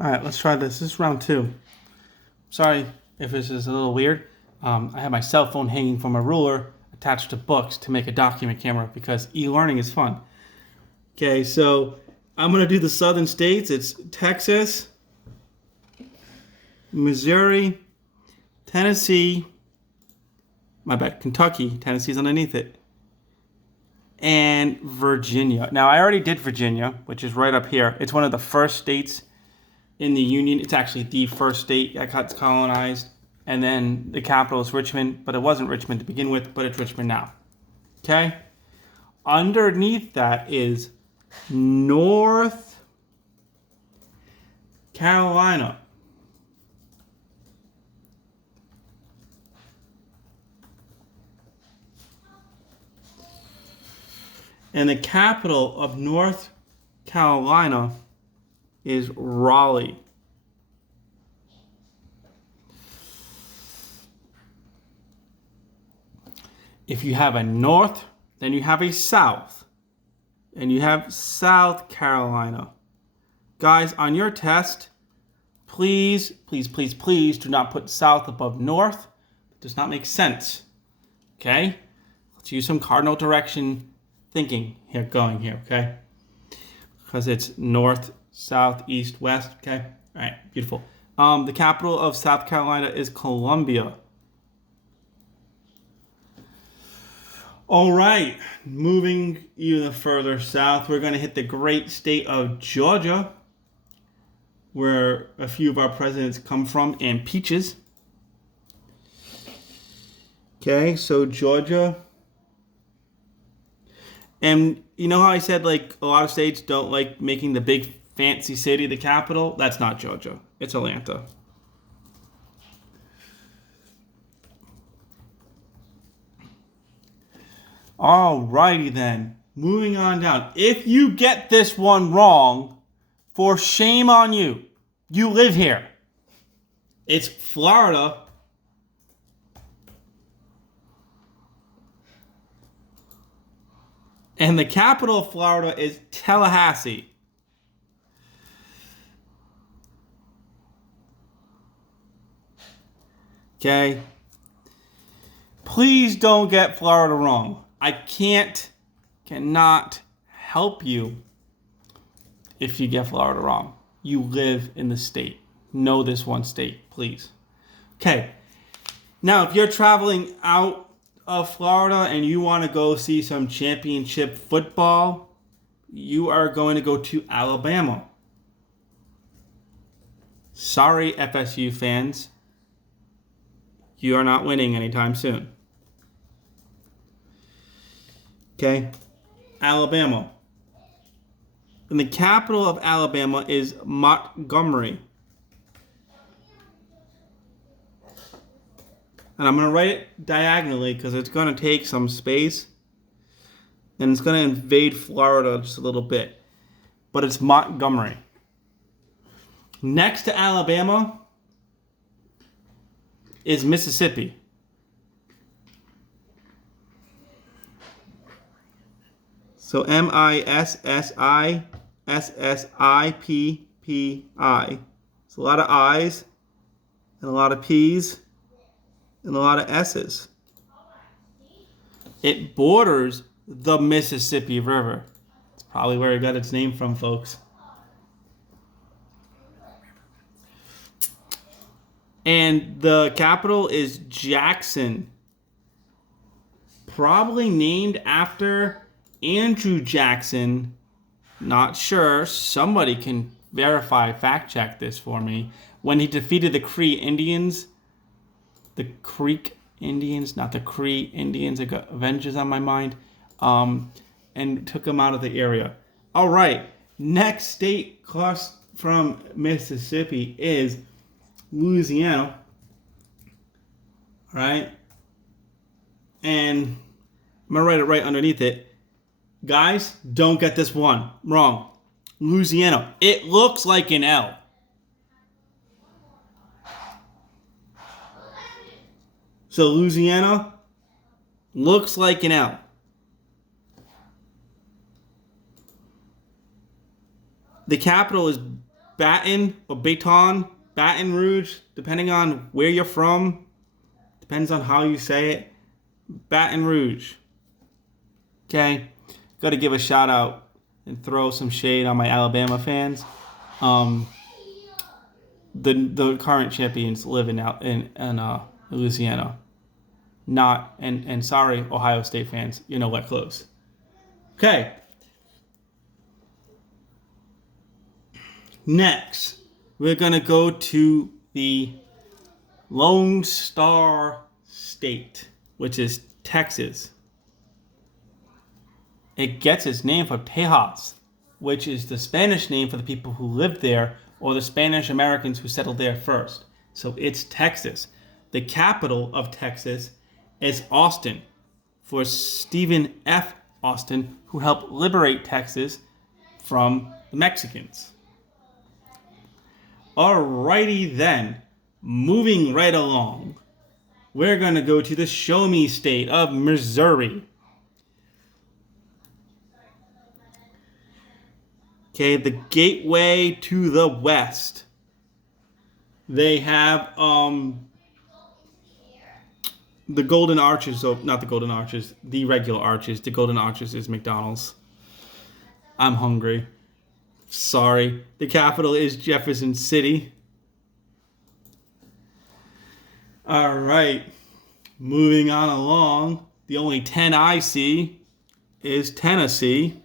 All right, let's try this. This is round two. Sorry if this is a little weird. I have my cell phone hanging from a ruler attached to books to make a document camera because e-learning is fun. Okay, so I'm going to do the southern states. It's Texas, Missouri, Tennessee, my bad, Kentucky. Tennessee's underneath it. And Virginia. Now, I already did Virginia, which is right up here. It's one of the first states in the Union. It's actually the first state that got colonized. And then the capital is Richmond, but it wasn't Richmond to begin with, but it's Richmond now. Okay? Underneath that is North Carolina. And the capital of North Carolina is Raleigh. If you have a north, then you have a south. And you have South Carolina. Guys, on your test, please do not put south above north. It does not make sense. Okay? Let's use some cardinal direction thinking here, okay? Because it's north, south, east, west, okay? All right, beautiful. The capital of South Carolina is Columbia. All right, moving even further south, we're going to hit the great state of Georgia, where a few of our presidents come from, and peaches. Okay, so Georgia. And you know how I said, like, a lot of states don't like making the big fancy city the capital? That's not Georgia. It's Atlanta. Alrighty then. Moving on down. If you get this one wrong, for shame on you. You live here. It's Florida. And the capital of Florida is Tallahassee. Okay? Please don't get Florida wrong. I cannot help you if you get Florida wrong. You live in the state. Know this one state, please. Okay. Now, if you're traveling out of Florida and you want to go see some championship football, you are going to go to Alabama. Sorry, FSU fans. You are not winning anytime soon. Okay? Alabama. And the capital of Alabama is Montgomery. And I'm going to write it diagonally because it's going to take some space. And it's going to invade Florida just a little bit. But it's Montgomery. Next to Alabama is Mississippi. So Mississippi. It's a lot of I's and a lot of P's and a lot of S's. It borders the Mississippi River. It's probably where it got its name from, folks. And the capital is Jackson. Probably named after Andrew Jackson. Not sure. Somebody can verify, fact check this for me. When he defeated the Cree Indians. The Creek Indians, not the Cree Indians. I got Avengers on my mind. And took them out of the area. All right. Next state across from Mississippi is Louisiana. All right. And I'm going to write it right underneath it. Guys, don't get this one wrong. Louisiana. It looks like an L. So Louisiana looks like an L. The capital is Baton or Baton, Baton Rouge, depending on where you're from. Depends on how you say it. Baton Rouge. Okay. Got to give a shout out and throw some shade on my Alabama fans. The current champions live in Louisiana. Not and sorry, Ohio State fans, you're nowhere close. Okay. Next, we're gonna go to the Lone Star State, which is Texas. It gets its name from Tejas, which is the Spanish name for the people who lived there, or the Spanish Americans who settled there first. So it's Texas. The capital of Texas is Austin, for Stephen F. Austin, who helped liberate Texas from the Mexicans. Alrighty then, moving right along, we're going to go to the Show Me State of Missouri. Okay, the gateway to the west. They have the Golden Arches, so not the Golden Arches, the regular arches. The Golden Arches is McDonald's. I'm hungry. Sorry. The capital is Jefferson City. All right. Moving on along. The only 10 I see is Tennessee.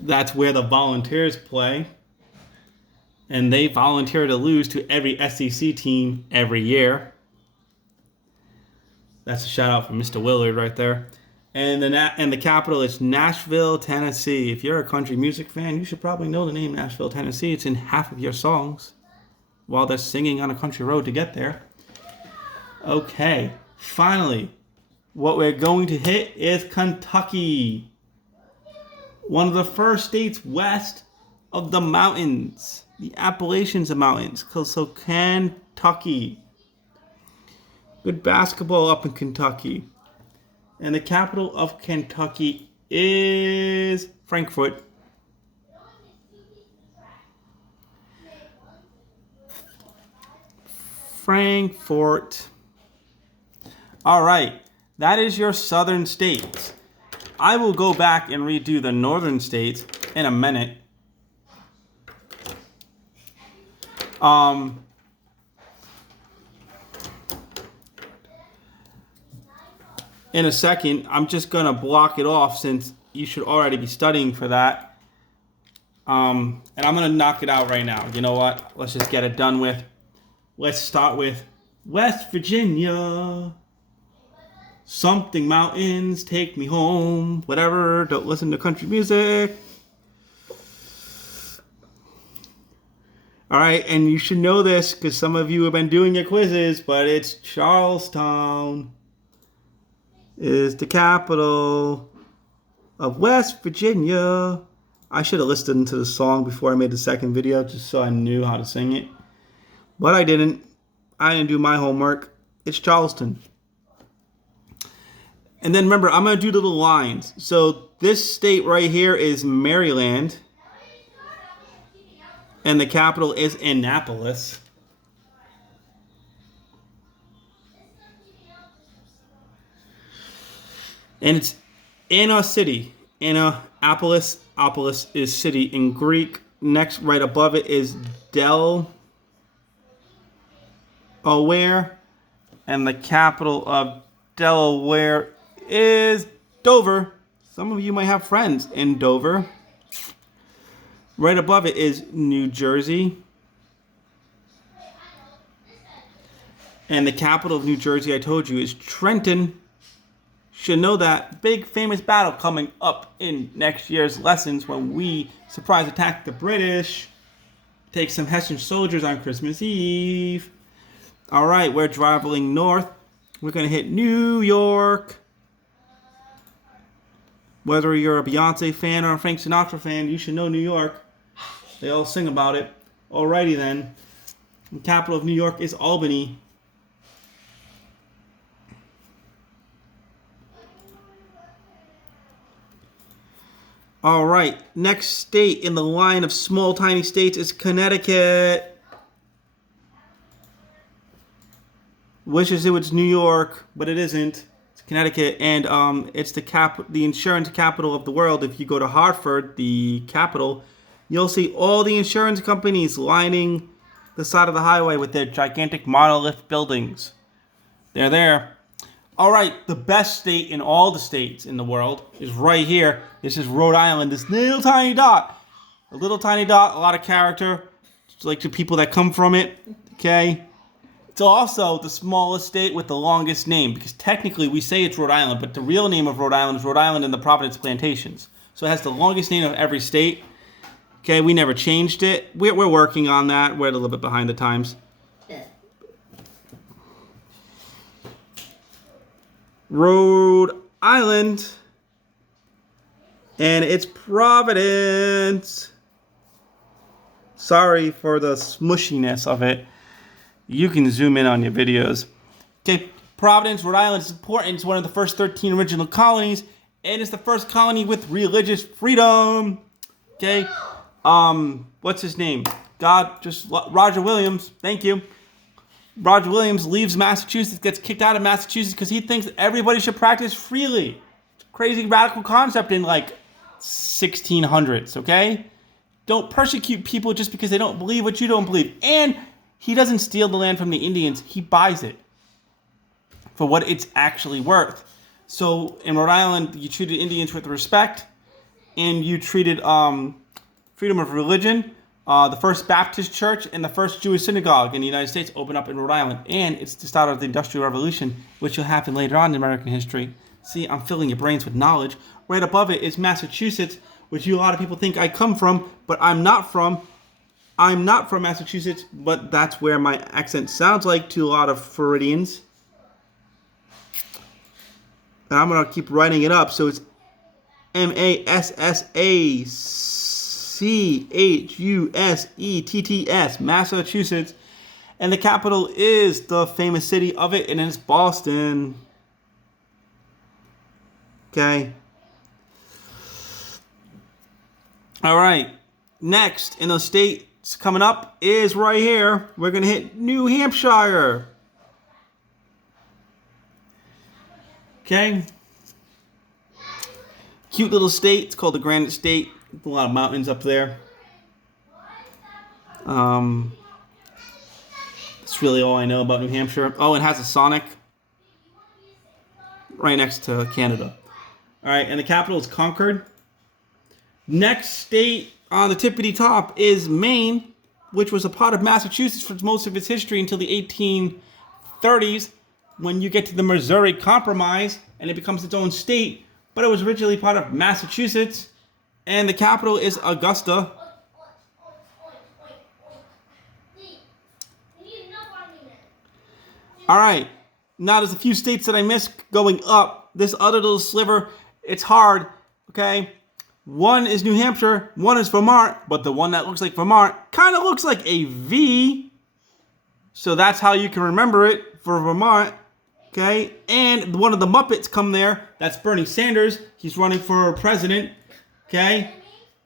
That's where the Volunteers play. And they volunteer to lose to every SEC team every year. That's a shout out from Mr. Willard right there. And the capital is Nashville, Tennessee. If you're a country music fan, you should probably know the name Nashville, Tennessee. It's in half of your songs while they're singing on a country road to get there. Okay, finally, what we're going to hit is Kentucky. One of the first states west of the mountains, the Appalachians Mountains. So Kentucky. Good basketball up in Kentucky. And the capital of Kentucky is Frankfort. Frankfort. All right, that is your southern states. I will go back and redo the northern states in a minute. In a second, I'm just going to block it off since you should already be studying for that. And I'm going to knock it out right now. You know what? Let's just get it done with. Let's start with West Virginia. Something mountains, take me home. Whatever, don't listen to country music. All right, and you should know this because some of you have been doing your quizzes, but it's Charlestown is the capital of West Virginia. I should have listened to the song before I made the second video just so I knew how to sing it. But I didn't. I didn't do my homework. It's Charleston. And then remember, I'm going to do little lines. So this state right here is Maryland. And the capital is Annapolis. And it's Anna City. Annapolis. Opolis is city in Greek. Next, right above it is Delaware. And the capital of Delaware is Dover. Some of you might have friends in Dover. Right above it is New Jersey. And the capital of New Jersey, I told you, is Trenton. Should know that. Big famous battle coming up in next year's lessons when we surprise attack the British. Take some Hessian soldiers on Christmas Eve. All right, we're traveling north. We're going to hit New York. Whether you're a Beyonce fan or a Frank Sinatra fan, you should know New York. They all sing about it. Alrighty then. The capital of New York is Albany. All right, next state in the line of small, tiny states is Connecticut. Wishes it was New York, but it isn't. It's Connecticut, and it's the insurance capital of the world. If you go to Hartford, the capital, you'll see all the insurance companies lining the side of the highway with their gigantic monolith buildings. They're there. All right, the best state in all the states in the world is right here. This is Rhode Island, this little tiny dot. A little tiny dot, a lot of character. It's like the people that come from it, okay? It's also the smallest state with the longest name, because technically we say it's Rhode Island, but the real name of Rhode Island is Rhode Island and the Providence Plantations. So it has the longest name of every state. Okay, we never changed it. We're working on that. We're a little bit behind the times. Rhode Island, and it's Providence. Sorry for the smushiness of it. You can zoom in on your videos. Okay, Providence, Rhode Island is important. It's one of the first 13 original colonies, and it's the first colony with religious freedom. Okay, what's his name? Roger Williams. Thank you. Roger Williams leaves Massachusetts, gets kicked out of Massachusetts because he thinks that everybody should practice freely. It's a crazy radical concept in like 1600s, okay? Don't persecute people just because they don't believe what you don't believe. And he doesn't steal the land from the Indians, he buys it for what it's actually worth. So in Rhode Island, you treated Indians with respect, and you treated freedom of religion. The first Baptist church and the first Jewish synagogue in the United States opened up in Rhode Island. And it's the start of the Industrial Revolution, which will happen later on in American history. See, I'm filling your brains with knowledge. Right above it is Massachusetts, which a lot of people think I come from, but I'm not from. I'm not from Massachusetts, but that's where my accent sounds like to a lot of Floridians. And I'm going to keep writing it up. So it's Massachusetts, Massachusetts. And the capital is the famous city of it, and it's Boston. Okay. All right. Next in the states coming up is right here. We're going to hit New Hampshire. Okay. Cute little state. It's called the Granite State. A lot of mountains up there. That's really all I know about New Hampshire. Oh, it has a Sonic right next to Canada. All right, and the capital is Concord. Next state on the tippity top is Maine, which was a part of Massachusetts for most of its history until the 1830s, when you get to the Missouri Compromise and it becomes its own state. But it was originally part of Massachusetts, and the capital is Augusta. All right, now there's a few states that I missed going up. This other little sliver, it's hard, okay? One is New Hampshire, one is Vermont, but the one that looks like Vermont kind of looks like a V. So that's how you can remember it for Vermont, okay? And one of the Muppets come there. That's Bernie Sanders. He's running for president, okay?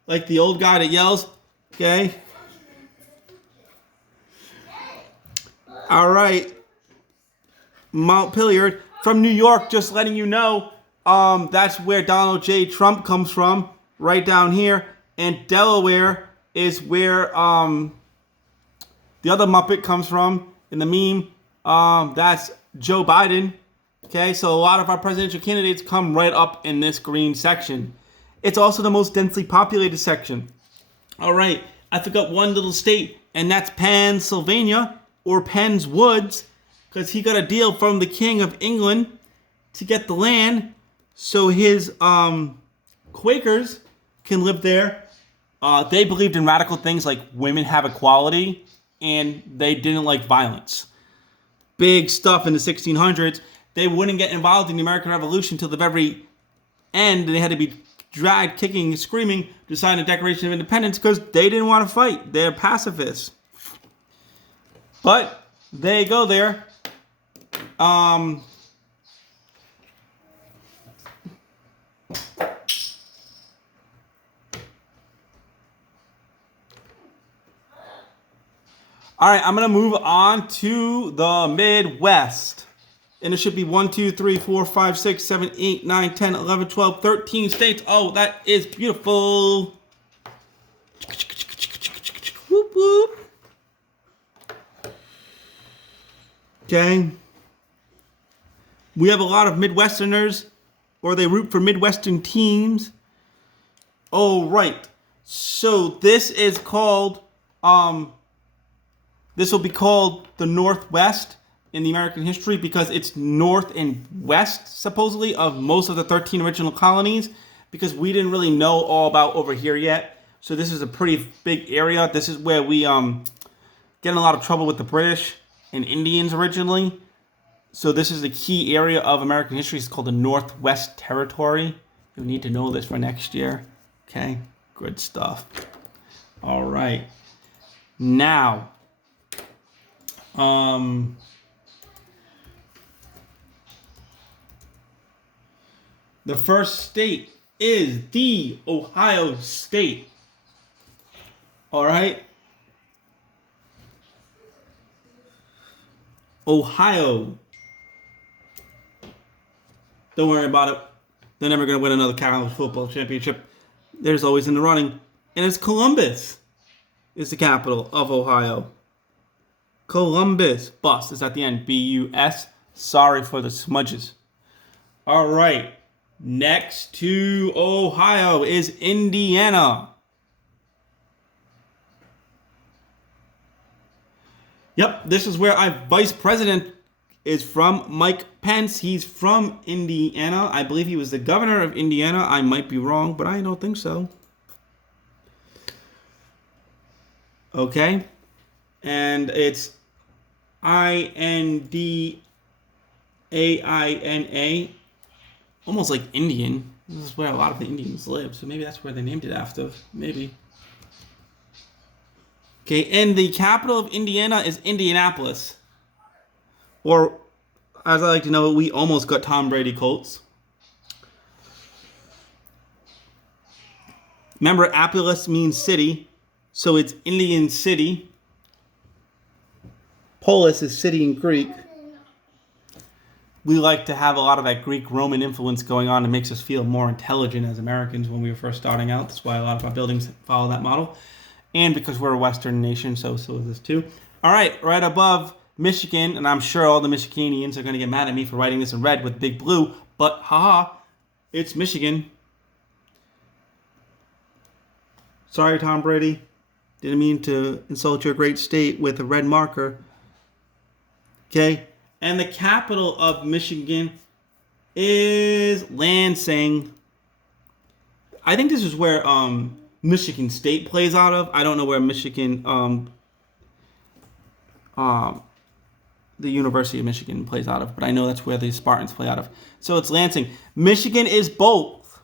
Like the old guy that yells, okay? All right. Mount Pilliard from New York, just letting you know, that's where Donald J. Trump comes from, right down here. And Delaware is where the other Muppet comes from in the meme. That's Joe Biden. Okay, so a lot of our presidential candidates come right up in this green section. It's also the most densely populated section. All right, I forgot one little state, and that's Pennsylvania, or Penn's Woods, because he got a deal from the King of England to get the land so his Quakers can live there. They believed in radical things like women have equality, and they didn't like violence. Big stuff in the 1600s. They wouldn't get involved in the American Revolution till the very end. They had to be dragged, kicking, screaming to sign the Declaration of Independence because they didn't want to fight. They're pacifists. But they go there. All right, I'm going to move on to the Midwest. And it should be 1, 2, 3, 4, 5, 6, 7, 8, 9, 10, 11, 12, 13 states. Oh, that is beautiful. Whoop, whoop. Okay. We have a lot of Midwesterners, or they root for Midwestern teams. Oh, right. So this is called, this will be called the Northwest in the American history because it's north and west, supposedly, of most of the 13 original colonies, because we didn't really know all about over here yet. So this is a pretty big area. This is where we get in a lot of trouble with the British and Indians originally. So this is the key area of American history. It's called the Northwest Territory. You'll need to know this for next year. Okay, good stuff. All right. Now, the first state is the Ohio State. All right. Ohio. Don't worry about it. They're never going to win another college football championship. There's always in the running. And it's Columbus is the capital of Ohio. Columbus. Bus is at the end. B-U-S. Sorry for the smudges. All right. Next to Ohio is Indiana. Yep, this is where our vice president is from, Mike Pence. He's from Indiana. I believe he was the governor of Indiana. I might be wrong, but I don't think so. Okay. And it's Indiana. Almost like Indian. This is where a lot of the Indians live, so maybe that's where they named it after. Maybe. Okay, and the capital of Indiana is Indianapolis. Or, as I like to know, we almost got Tom Brady Colts. Remember, Apolis means city, so it's Indian City. Polis is city in Greek. We like to have a lot of that Greek-Roman influence going on. It makes us feel more intelligent as Americans when we were first starting out. That's why a lot of our buildings follow that model. And because we're a Western nation, so is this too. All right, right above Michigan, and I'm sure all the Michiganians are going to get mad at me for writing this in red with big blue, but haha, it's Michigan. Sorry, Tom Brady. Didn't mean to insult your great state with a red marker. Okay, and the capital of Michigan is Lansing. I think this is where Michigan State plays out of. I don't know where Michigan, the University of Michigan plays out of, but I know that's where the Spartans play out of. So it's Lansing. Michigan is both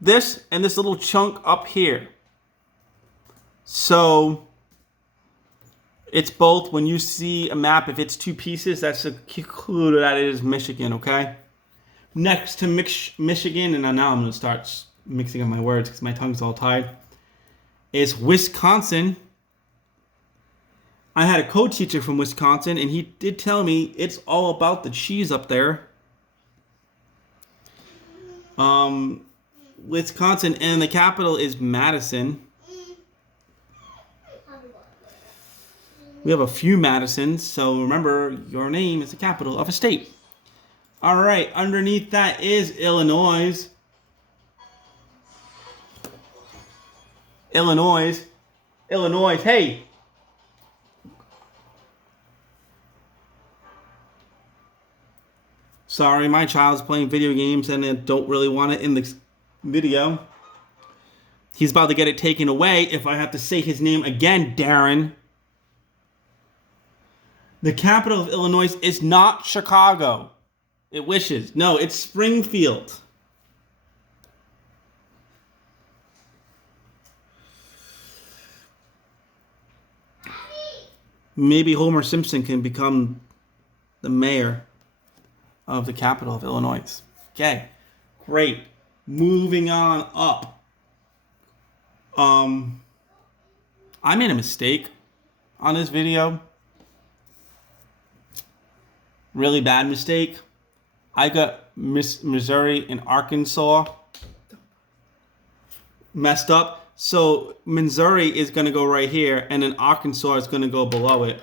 this and this little chunk up here. So it's both. When you see a map, if it's two pieces, that's a clue that it is Michigan, okay? Next to Michigan, and now I'm going to start mixing up my words because my tongue's all tied, is Wisconsin. I had a co-teacher from Wisconsin, and he did tell me it's all about the cheese up there. Wisconsin, and the capital is Madison. We have a few Madisons, so remember, your name is the capital of a state. All right, underneath that is Illinois. Illinois, hey. Sorry, my child's playing video games and I don't really want it in the video. He's about to get it taken away if I have to say his name again, Darren. The capital of Illinois is not Chicago. It wishes. No, it's Springfield. Maybe Homer Simpson can become the mayor of the capital of Illinois. Okay, great. Moving on up. I made a mistake. on this video. Really bad mistake. I got Missouri and Arkansas messed up. So Missouri is going to go right here, and then Arkansas is going to go below it.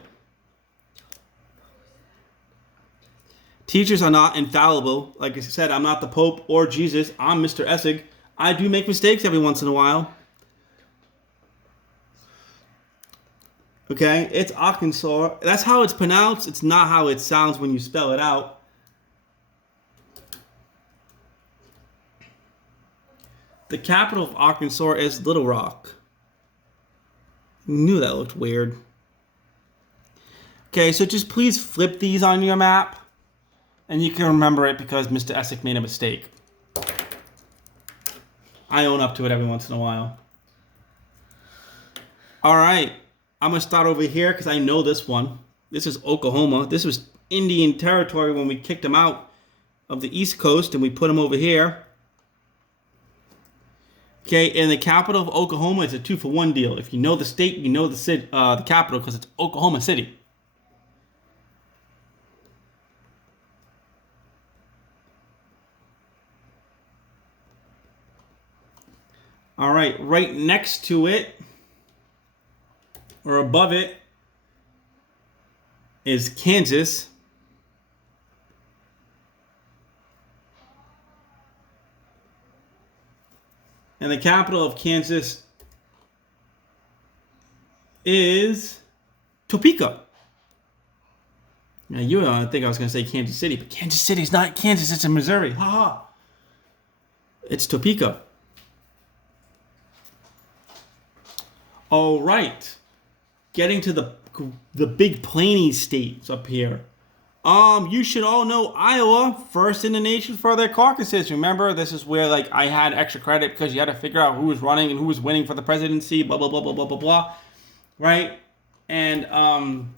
Teachers are not infallible. Like I said, I'm not the Pope or Jesus. I'm Mr. Essig. I do make mistakes every once in a while. Okay, it's Arkansas. That's how it's pronounced. It's not how it sounds when you spell it out. The capital of Arkansas is Little Rock. Knew that looked weird. Okay, so just please flip these on your map, and you can remember it because Mr. Essig made a mistake. I own up to it every once in a while. All right, I'm going to start over here because I know this one. This is Oklahoma. This was Indian territory when we kicked them out of the East Coast, and we put them over here. Okay, and the capital of Oklahoma is a 2-for-1 deal. If you know the state, you know the city, the capital, because it's Oklahoma City. All right, right next to it, or above it, is Kansas. And the capital of Kansas is Topeka. Now, you don't think I was going to say Kansas City, but Kansas City is not Kansas, it's in Missouri. Ha ha. It's Topeka. All right. Getting to the big plainy states up here. You should all know Iowa, first in the nation for their caucuses. Remember, this is where like I had extra credit because you had to figure out who was running and who was winning for the presidency, blah, blah, blah, blah, blah, blah, blah. Right? And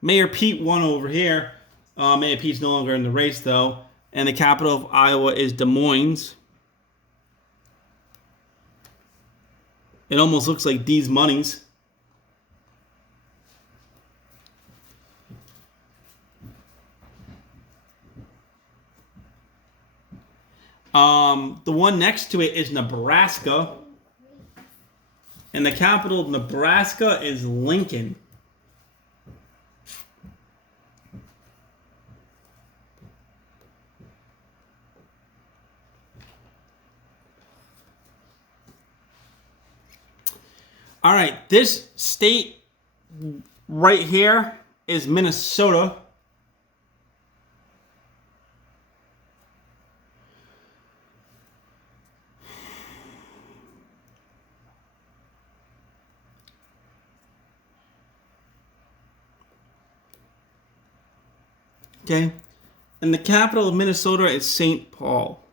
Mayor Pete won over here. Mayor Pete's no longer in the race, though. And the capital of Iowa is Des Moines. It almost looks like D's Monies. The one next to it is Nebraska. And the capital of Nebraska is Lincoln. All right, this state right here is Minnesota. Okay, and the capital of Minnesota is St. Paul.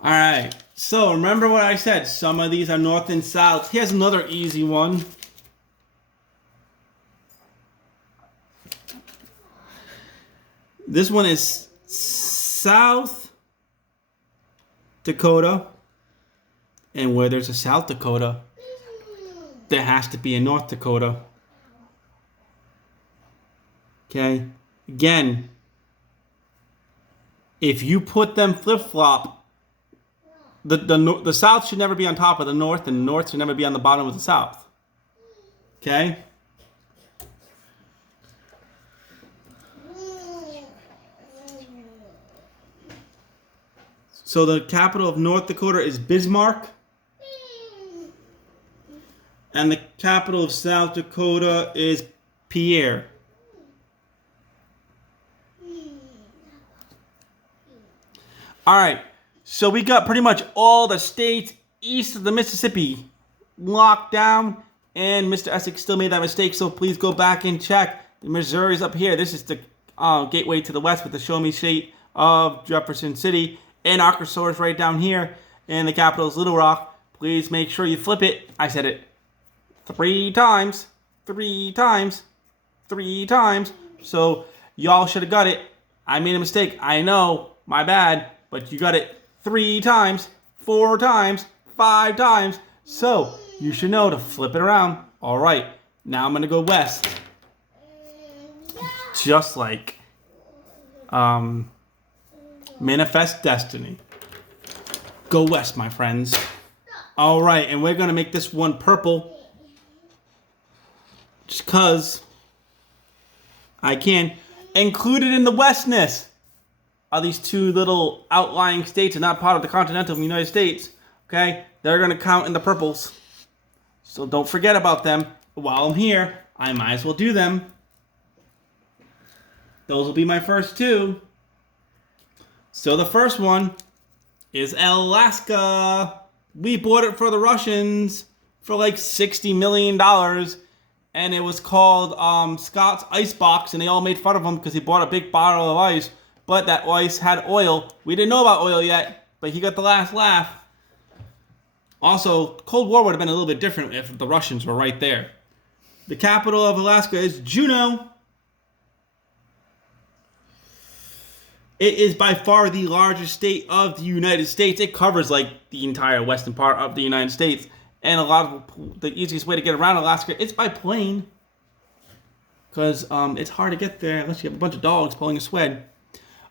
All right, so remember what I said. Some of these are north and south. Here's another easy one. This one is South Dakota, and where there's a South Dakota, there has to be a North Dakota. Okay, again, if you put them flip-flop, the South should never be on top of the North, and the North should never be on the bottom of the South. Okay? So the capital of North Dakota is Bismarck. And the capital of South Dakota is Pierre. All right. So we got pretty much all the states east of the Mississippi locked down. And Mr. Essig still made that mistake. So please go back and check. The Missouri's up here. This is the gateway to the west with the Show Me State of Jefferson City. And Arkansas is right down here. And the capital is Little Rock. Please make sure you flip it. I said it 3 times. 3 times. 3 times. So y'all should have got it. I made a mistake. I know, my bad, but you got it 3 times, 4 times, 5 times. So you should know to flip it around. All right, now I'm gonna go west. Just like Manifest Destiny. Go west, my friends. All right, and we're gonna make this one purple. Just cause I can. Included in the westness are these 2 little outlying states and not part of the continental United States. Okay, they're gonna count in the purples. So don't forget about them. While I'm here, I might as well do them. Those will be my first 2. So the first one is Alaska. We bought it for the Russians for like $60 million. And it was called Scott's Icebox. And they all made fun of him because he bought a big bottle of ice. But that ice had oil. We didn't know about oil yet, but he got the last laugh. Also, Cold War would have been a little bit different if the Russians were right there. The capital of Alaska is Juneau. It is by far the largest state of the United States. It covers like the entire western part of the United States. And a lot of the easiest way to get around Alaska is by plane. Because it's hard to get there unless you have a bunch of dogs pulling a sled.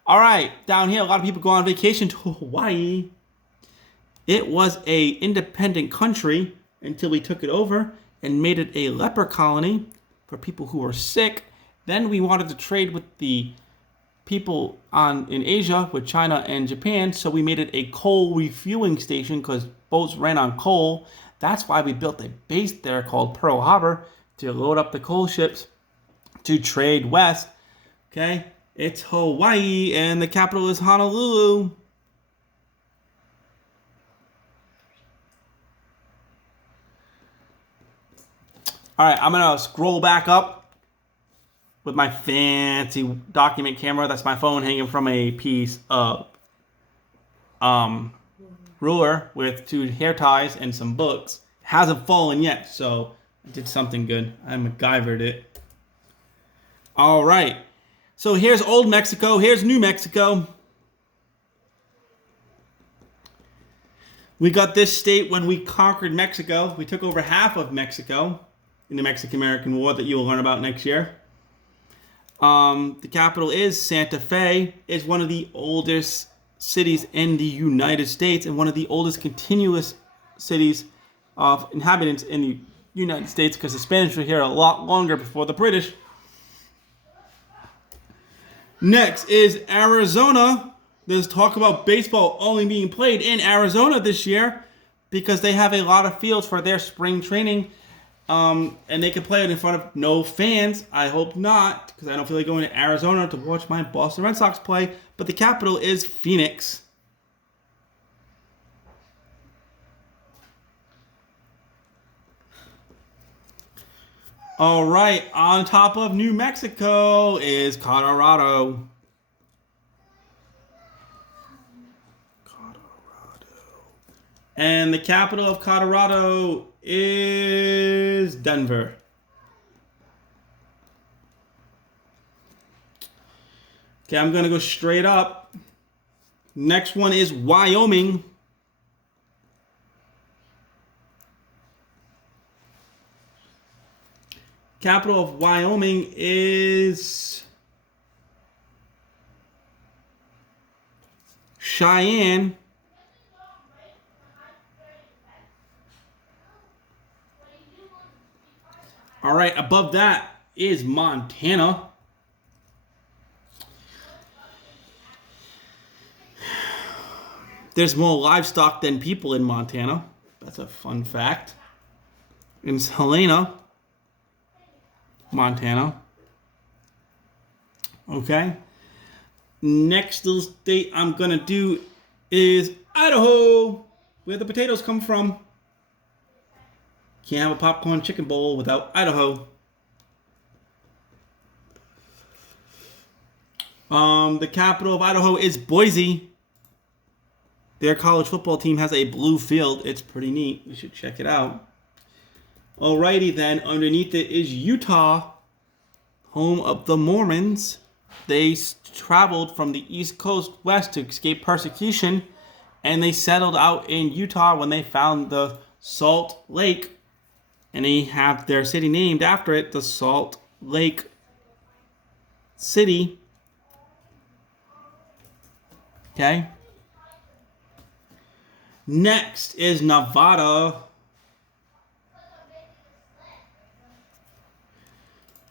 All right, down here, a lot of people go on vacation to Hawaii. It was a independent country until we took it over and made it a leper colony for people who were sick. Then we wanted to trade with the people in Asia, with China and Japan, so we made it a coal refueling station because boats ran on coal. That's why we built a base there called Pearl Harbor to load up the coal ships to trade west. Okay, it's Hawaii and the capital is Honolulu. All right, I'm gonna scroll back up with my fancy document camera. That's my phone hanging from a piece of ruler with 2 hair ties and some books. Hasn't fallen yet, so I did something good. I MacGyvered it. All right, so here's Old Mexico. Here's New Mexico. We got this state when we conquered Mexico. We took over half of Mexico in the Mexican-American War that you will learn about next year. The capital is Santa Fe. It's one of the oldest cities in the United States and one of the oldest continuous cities of inhabitants in the United States because the Spanish were here a lot longer before the British. Next is Arizona. There's talk about baseball only being played in Arizona this year because they have a lot of fields for their spring training. And they can play it in front of no fans. I hope not, because I don't feel like going to Arizona to watch my Boston Red Sox play. But the capital is Phoenix. All right, on top of New Mexico is Colorado. And the capital of Colorado is Denver. Okay, I'm going to go straight up. Next one is Wyoming. Capital of Wyoming is Cheyenne. All right, above that is Montana. There's more livestock than people in Montana. That's a fun fact. It's Helena, Montana. Okay. Next little state I'm going to do is Idaho, where the potatoes come from. Can't have a popcorn chicken bowl without Idaho. The capital of Idaho is Boise. Their college football team has a blue field. It's pretty neat. You should check it out. Alrighty then, underneath it is Utah, home of the Mormons. They traveled from the East Coast west to escape persecution, and they settled out in Utah when they found the Salt Lake, and they have their city named after it, the Salt Lake City. Okay. Next is Nevada.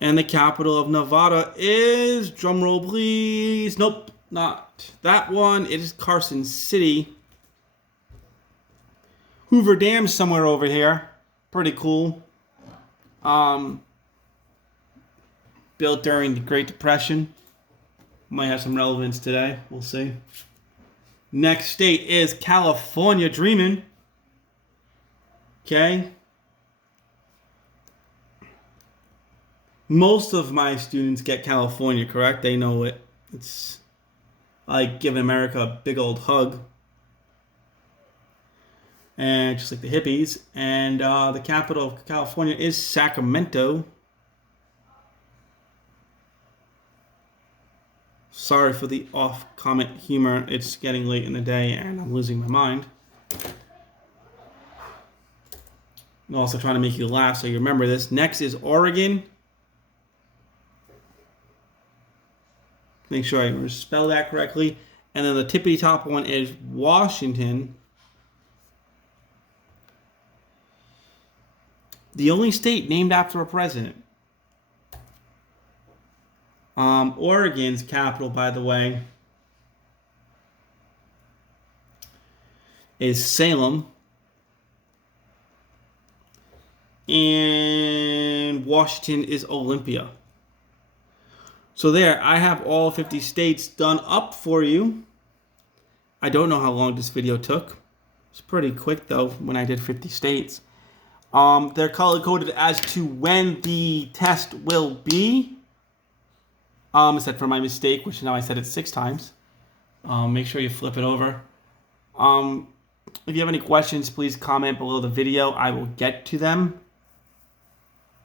And the capital of Nevada is, drumroll please, nope, not that one. It is Carson City. Hoover Dam's somewhere over here. Pretty cool. Built during the Great Depression. Might have some relevance today. We'll see. Next state is California. Dreamin'. Okay. Most of my students get California correct. They know it. It's like giving America a big old hug. And just like the hippies. And the capital of California is Sacramento. Sorry for the off-comment humor. It's getting late in the day and I'm losing my mind. I'm also trying to make you laugh so you remember this. Next is Oregon. Make sure I spell that correctly. And then the tippity top one is Washington. The only state named after a president. Oregon's capital, by the way, is Salem. And Washington is Olympia. So there, I have all 50 states done up for you. I don't know how long this video took. It's pretty quick, though, when I did 50 states. They're color-coded as to when the test will be. Except for my mistake, which now I said it 6 times. Make sure you flip it over. If you have any questions, please comment below the video. I will get to them.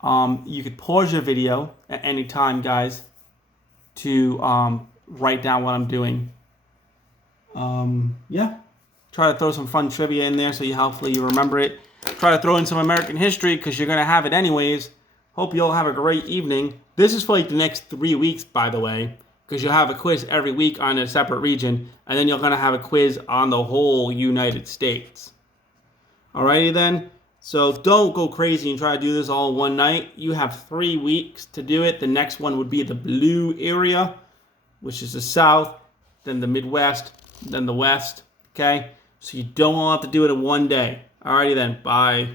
You could pause your video at any time, guys, to write down what I'm doing. Yeah. Try to throw some fun trivia in there so hopefully you remember it. Try to throw in some American history because you're going to have it anyways. Hope you all have a great evening. This is for like the next 3 weeks, by the way, because you'll have a quiz every week on a separate region, and then you're going to have a quiz on the whole United States. Alrighty then. So don't go crazy and try to do this all in one night. You have 3 weeks to do it. The next one would be the blue area, which is the South, then the Midwest, then the West. Okay? So you don't want to do it in one day. Alrighty then. Bye.